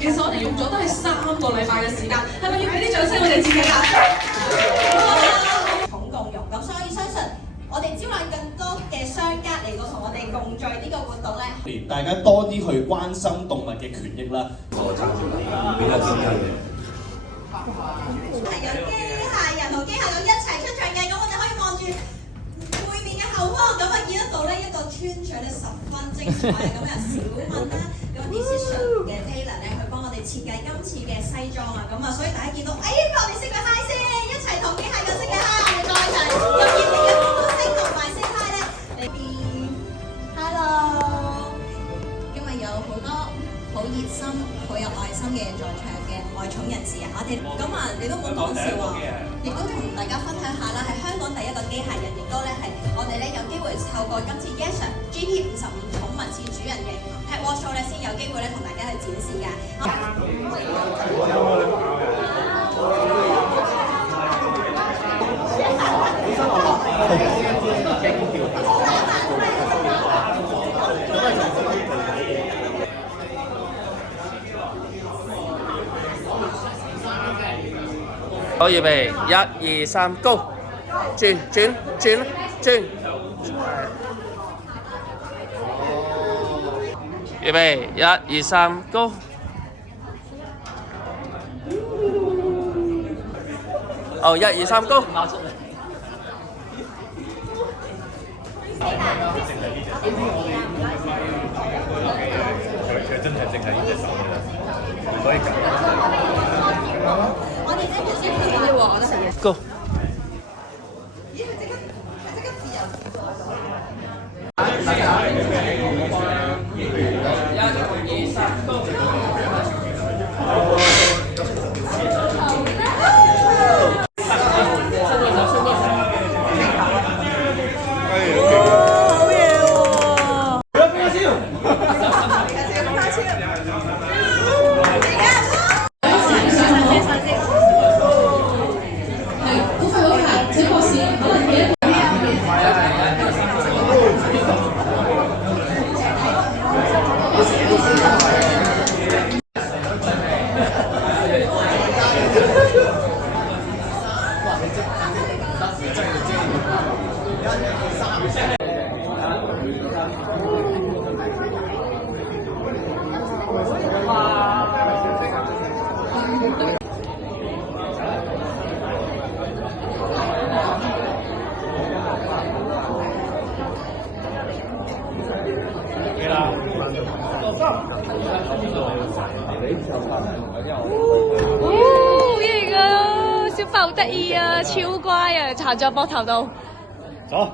其實我哋用咗都係3個禮拜嘅時間，係咪要俾啲掌聲我哋自己啊？重共融，咁所以相信我哋招攬更多嘅商家嚟到同我哋共聚呢個活動咧。大家多啲去關心動物嘅權益啦。比較專業嘅。係有機械人同機械狗一齊出場嘅，咁我哋可以望住背面嘅後方，咁啊見得到咧一個穿着咧十分精彩嘅，咁由小敏啦，咁 Decision 嘅 Taylor 咧，佢幫我哋設計今次嘅西裝啊，咁啊所以大家見到，俾我哋 say 個 hi 先，一齊同機械狗 say 個 hi， 我哋再一齊用熱烈嘅歡呼聲同埋 say hi 咧，你邊 Hello， 因為有好多好熱心、好有愛心嘅在場嘅愛寵人士啊，我哋咁啊，你都冇講笑啊，亦都同大家分享下啦，係香港第一個機械人，亦都咧係我哋咧有機會透過今次 Yes GP55寵物似主人嘅 Pet Walk Show 咧，先有機會咧同大家去展示㗎。好，預備，1、2、3，Go！ 轉。預備，1、2、3，Go！ 哦，1、2、3，Go！ 佢真係淨係呢隻手嘅，所以咁。我哋咧其實係要我咧。Go！ 咦？佢即刻自由自在咗。型啊！小朋友好得意啊，超乖啊，撐咗膊頭度。走。